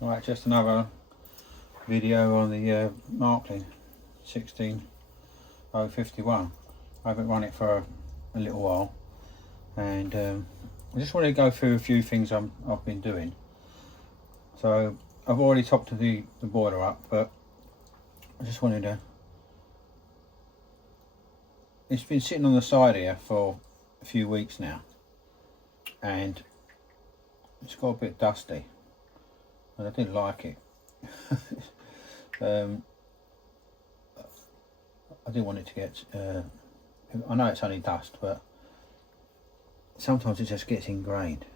Right, just another video on the Marklin 16051. I haven't run it for a little while, and I just wanted to go through a few things I've been doing. So I've already topped the boiler up, but I just wanted to. It's been sitting on the side here for a few weeks now, and it's got a bit dusty, and I didn't like it. I didn't want it to get. I know it's only dust, but sometimes it just gets ingrained.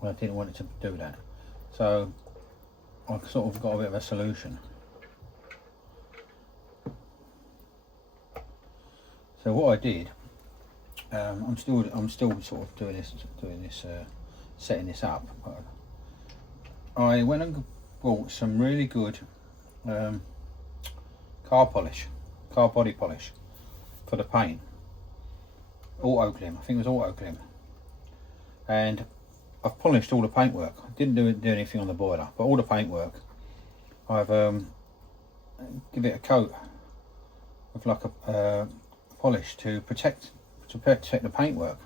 Well, I didn't want it to do that, so I sort of got a bit of a solution. So what I did, I'm still sort of doing this, setting this up. I went and bought some really good car body polish for the paint. Autoclim, I think it was Autoclim, and I've polished all the paintwork. I didn't do anything on the boiler, but all the paintwork I've give it a coat of like a polish to protect the paintwork.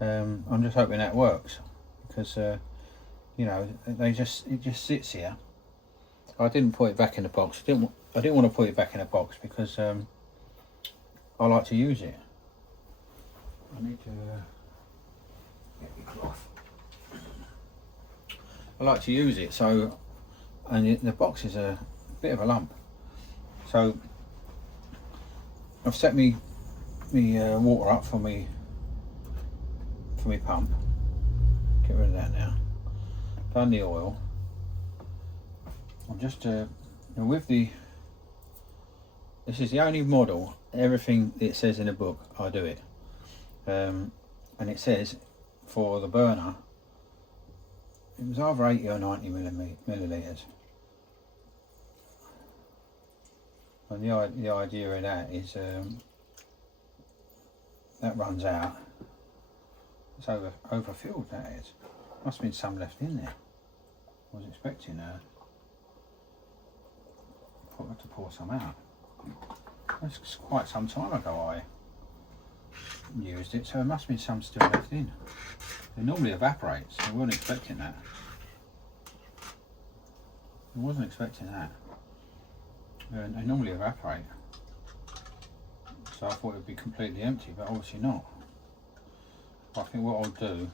I'm just hoping that works, because you know, it just sits here. I didn't put it back in the box. I didn't want to put it back in a box because I like to use it. I need to get my cloth. I like to use it, so, and the box is a bit of a lump. So I've set me water up for me pump. Get rid of that now. Done the oil. I'm just with the. This is the only model. Everything it says in the book, I do it. And it says for the burner, it was either 80 or 90 milliliters. And the idea of that is that runs out. It's overfilled, that is. Must have been some left in there. I was expecting to pour some out. That's quite some time ago I used it, so there must have been some still left in. It normally evaporates, so I wasn't expecting that. I wasn't expecting that. They normally evaporate, so I thought it would be completely empty, but obviously not. I think what I'll do,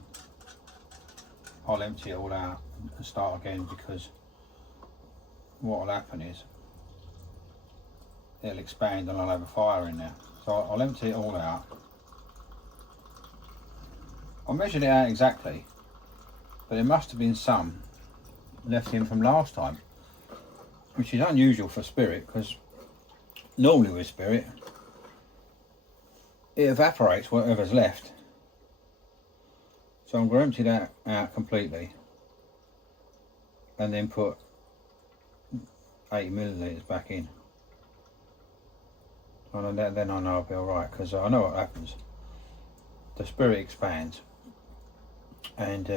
I'll empty it all out and start again, because what will happen is it'll expand and I'll have a fire in there. So I'll empty it all out. I measured it out exactly, but there must have been some left in from last time, which is unusual for spirit, because normally with spirit it evaporates whatever's left. So I'm going to empty that out completely and then put 80 milliliters back in. And then I know I'll be alright, because I know what happens. The spirit expands and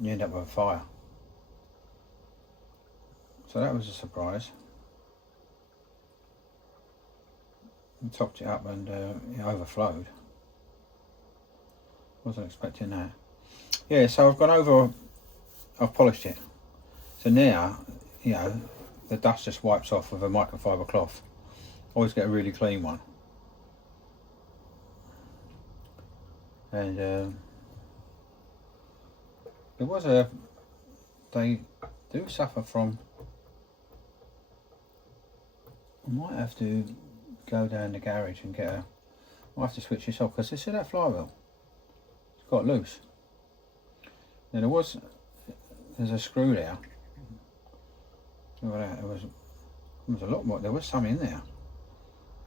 you end up with a fire. So that was a surprise. I topped it up and it overflowed. Wasn't expecting that. Yeah, so I've gone over, I've polished it. So now, you know, the dust just wipes off with a microfiber cloth. Always get a really clean one. And they do suffer from, I might have to go down the garage and get a, I might have to switch this off, because you see that flywheel? It's got loose. Now there's a screw there. Look at that, there was a lot more, there was some in there.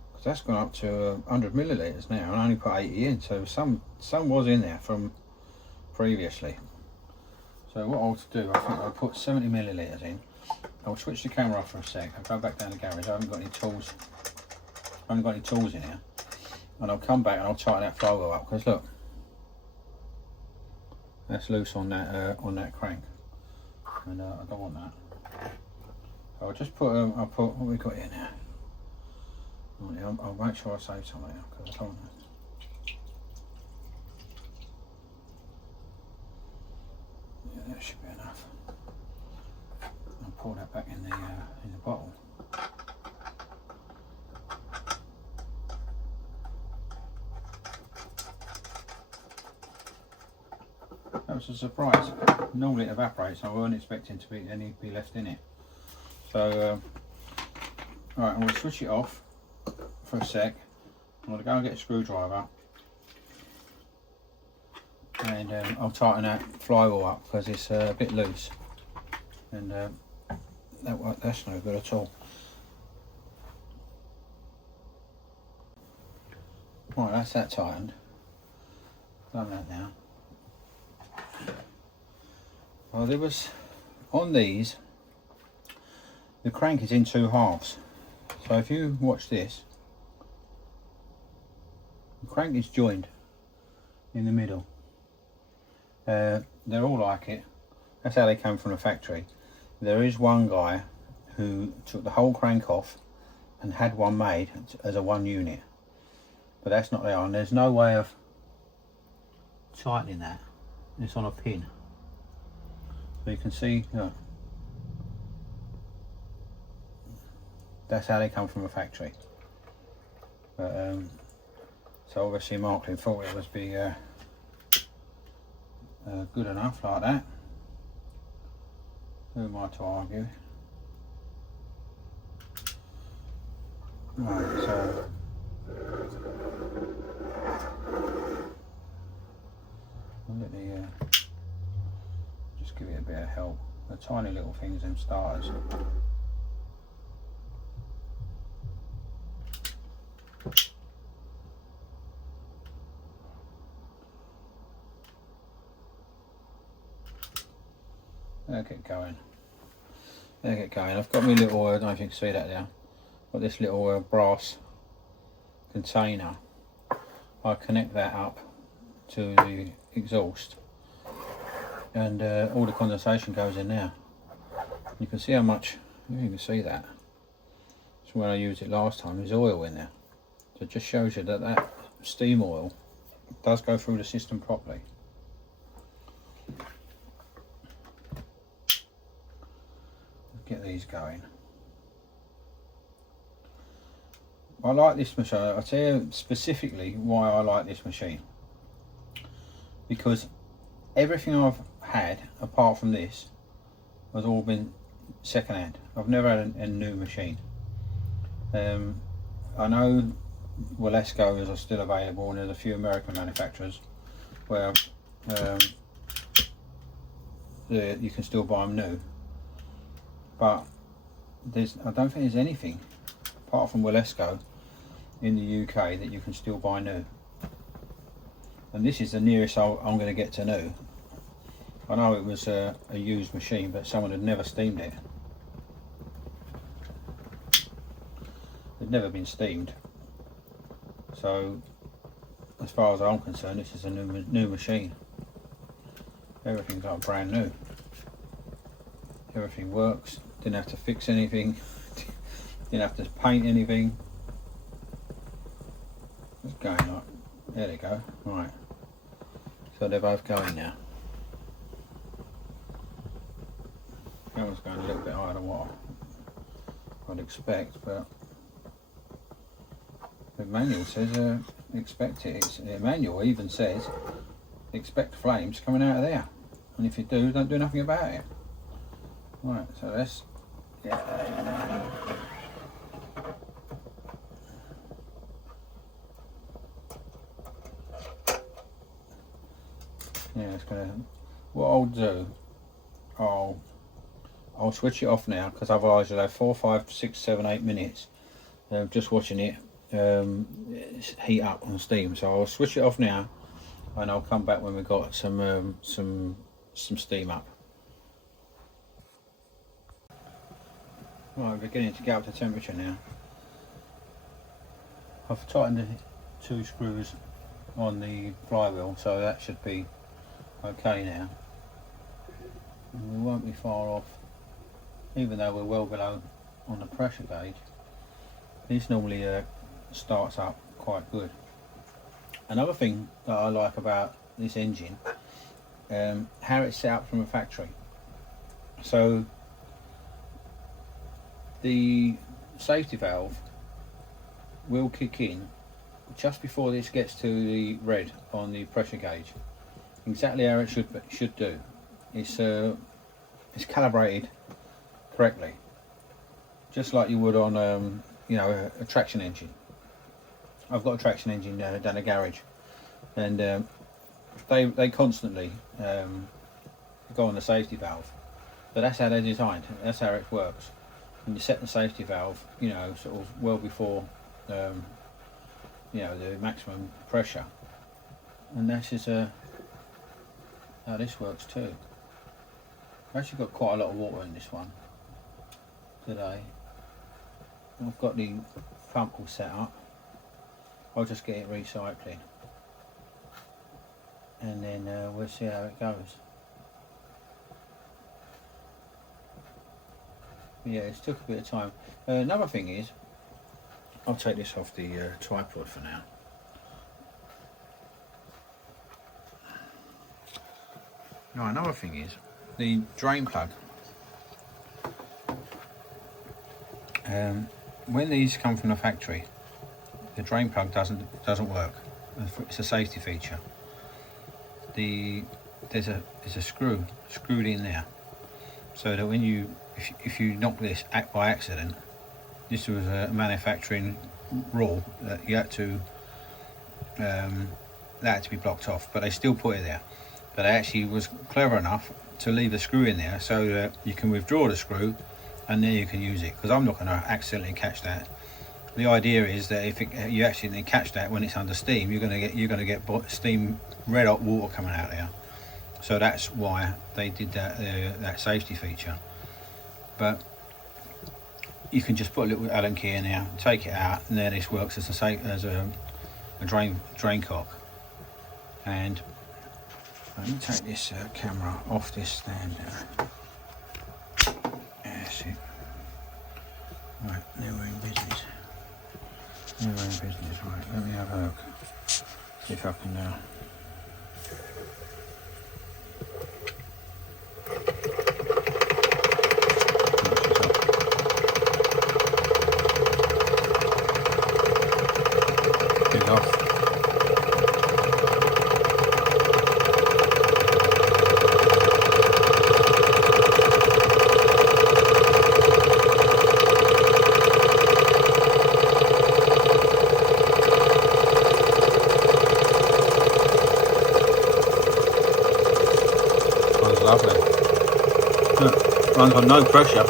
Because that's gone up to 100 milliliters now, and I only put 80 in, so some was in there from previously. So what I'll do, I think I'll put 70 milliliters in. I'll switch the camera off for a sec. I'll go back down the garage. I haven't got any tools. In here. And I'll come back and I'll tighten that flywheel up, because look, that's loose on that crank. and I don't want that. So I'll just put I'll put what we got here now. Right, I'll make sure I save some now because I don't want that. Yeah, that should be enough. I'll pour that back in the bottle. That was a surprise. Normally it evaporates. I weren't expecting to be any be left in it. So, alright, I'm going to switch it off for a sec. I'm going to go and get a screwdriver, and I'll tighten that flywheel up because it's a bit loose, and that's no good at all. Right, that's that tightened. Done that now. Well, there was on these, the crank is in two halves. So if you watch this, the crank is joined in the middle. They're all like it. That's how they came from the factory. There is one guy who took the whole crank off and had one made as a one unit, but that's not there, and there's no way of tightening that. It's on a pin, so you can see, look, that's how they come from a factory. But so obviously Marklin thought it would be good enough like that. Who am I to argue? Right, so let me just give it a bit of help. The tiny little things, them starters. They'll get going. They'll get going. I've got my little, I don't know if you can see that there. Got this little brass container. I connect that up to the exhaust, and all the condensation goes in there. You can see how much, you can see that. So when I used it last time, there's oil in there. So it just shows you that that steam oil does go through the system properly. Get these going. I like this machine. I'll tell you specifically why I like this machine. Because everything I've had, apart from this, has all been second hand. I've never had a new machine. I know Wellesco's are still available, and there's a few American manufacturers where you can still buy them new. But I don't think there's anything apart from Wellesco in the UK that you can still buy new. And this is the nearest I'm going to get to new. I know it was a used machine, but someone had never steamed it. It'd never been steamed. So, as far as I'm concerned, this is a new machine. Everything's like brand new. Everything works. Didn't have to fix anything. Didn't have to paint anything. It's going like, there they go. Right. So they're both going now. That one's going a little bit higher than what I'd expect, but the manual says expect it. The manual even says expect flames coming out of there, and if you do, don't do nothing about it. Right, so let's get that in there. Yeah, it's gonna. What I'll do, I'll switch it off now, because otherwise you'll have 4, 5, 6, 7, 8 minutes just watching it heat up on steam. So I'll switch it off now, and I'll come back when we've got some steam up. Right, we're beginning to get up to temperature now. I've tightened the 2 screws on the flywheel, so that should be okay now. and we won't be far off, even though we're well below on the pressure gauge. This normally starts up quite good. Another thing that I like about this engine, how it's set up from a factory. So the safety valve will kick in just before this gets to the red on the pressure gauge, exactly how it should do. It's calibrated correctly, just like you would on you know, a traction engine. I've got a traction engine down a garage, and they constantly go on the safety valve, but that's how they're designed, that's how it works. And you set the safety valve, you know, sort of well before you know, the maximum pressure, and this is how this works too. I've actually got quite a lot of water in this one today. I've got the pump all set up. I'll just get it recycling, and then we'll see how it goes. Yeah, it's took a bit of time. Another thing is, I'll take this off the tripod for now. Now, another thing is the drain plug. When these come from the factory, the drain plug doesn't work. It's a safety feature. There's a screw screwed in there, so that when if you knock this by accident, this was a manufacturing rule that you had to that had to be blocked off, but they still put it there. But they actually was clever enough to leave the screw in there so that you can withdraw the screw and then you can use it, because I'm not going to accidentally catch that. The idea is that if you accidentally catch that when it's under steam, you're going to get steam, red hot water coming out there. So that's why they did that safety feature. But you can just put a little Allen key in there, take it out, and then this works as a drain cock. And let me take this camera off this stand now. That's it. Right, now we're in business. Right, let me have a look. See if I can get off. Lovely. Look, runs on no pressure.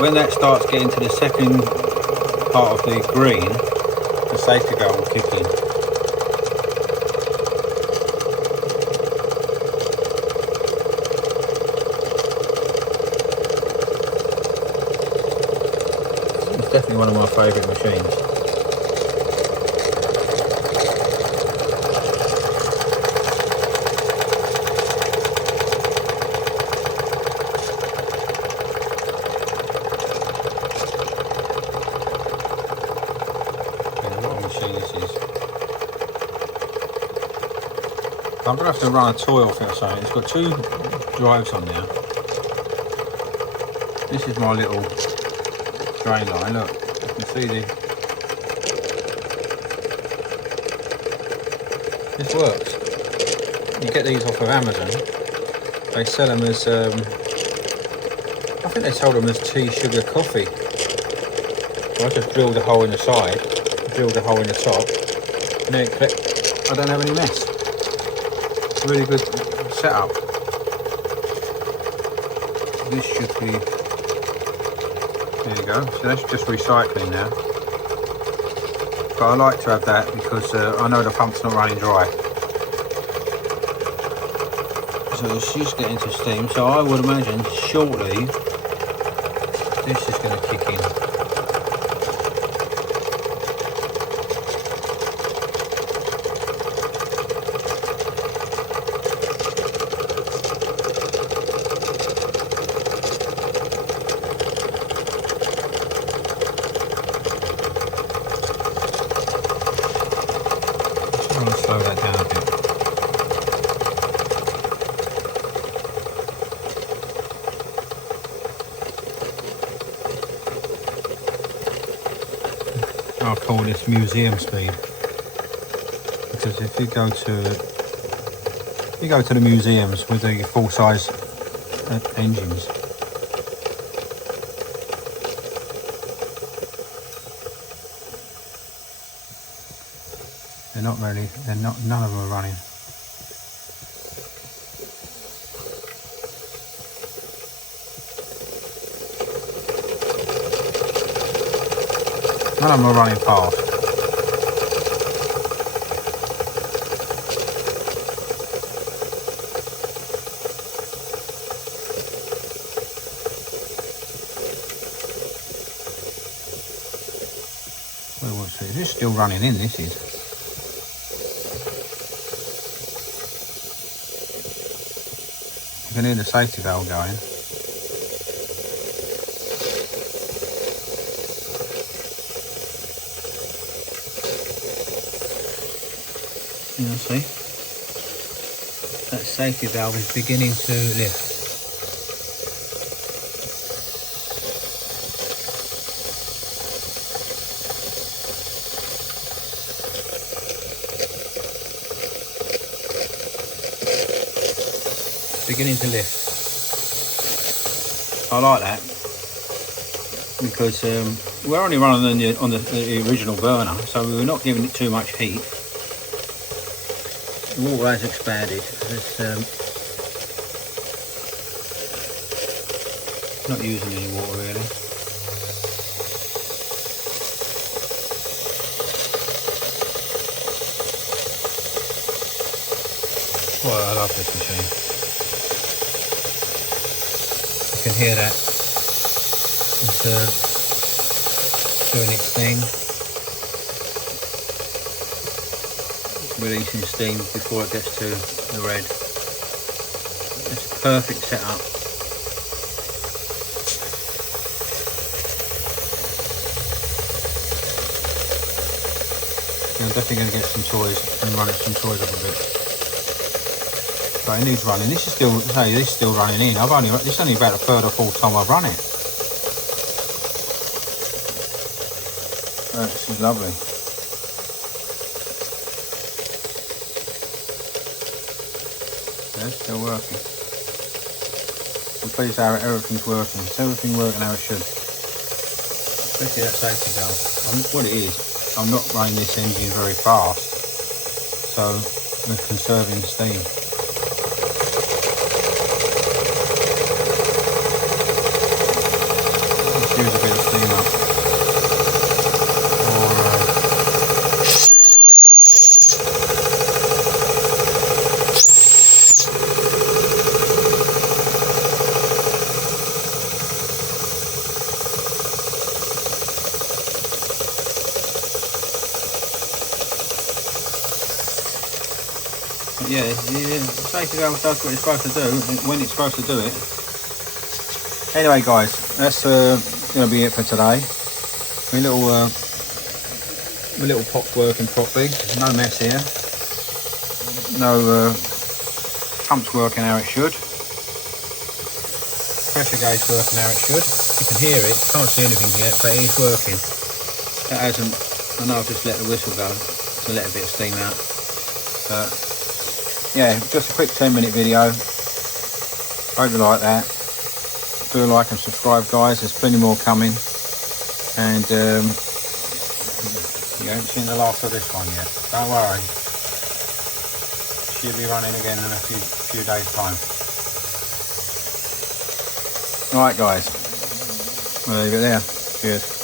When that starts getting to the second part of the green, the safety valve will kick in. It's definitely one of my favourite machines. I'm going to have to run a toy off it or something. It's got two drives on there. This is my little drain line. Look, you can see this works. You get these off of Amazon. They sell them as, I think they sold them as tea, sugar, coffee. So I just drilled a hole in the side, drilled a hole in the top, and then it clicked. I don't have any mess. Really good setup. This should be, there you go, so that's just recycling now, but I like to have that because I know the pump's not running dry, so it's just getting to steam, so I would imagine shortly this is going to kick in. I call this museum speed, because if you go to the museums with the full-size engines, none of them are running. None of them are running fast. Well, we'll see. This is still running in, this is. You can hear the safety valve going. You'll see that safety valve is beginning to lift. Beginning to lift. I like that because we're only running on the original burner, so we're not giving it too much heat. The water has expanded. It's not using any water really. Well, I love this machine. You can hear that. It's doing its thing. Releasing steam before it gets to the red. It's a perfect setup. Yeah, I'm definitely going to get some toys and run some toys up a bit. But it needs running. This is still, this is still running in. This is only about the third or fourth time I've run it. Oh, this is lovely. Yeah, still working. I'm pleased how everything's working. It's everything working how it should. Especially that safety valve. What it is, I'm not running this engine very fast, so we're conserving steam. Let's use a bit of steam up. Yeah, the safety valve does what it's supposed to do when it's supposed to do it. Anyway, guys, that's going to be it for today. My little pop's working properly. No mess here. No pump's working how it should. Pressure gauge working how it should. You can hear it. Can't see anything yet, but it is working. That hasn't. I know I've just let the whistle go to let a bit of steam out. But yeah, just a quick 10-minute video. Hope you like that. Do like and subscribe, guys. There's plenty more coming. And you haven't seen the last of this one yet. Don't worry. She'll be running again in a few days' time. Alright, guys. I'll leave it there. Cheers.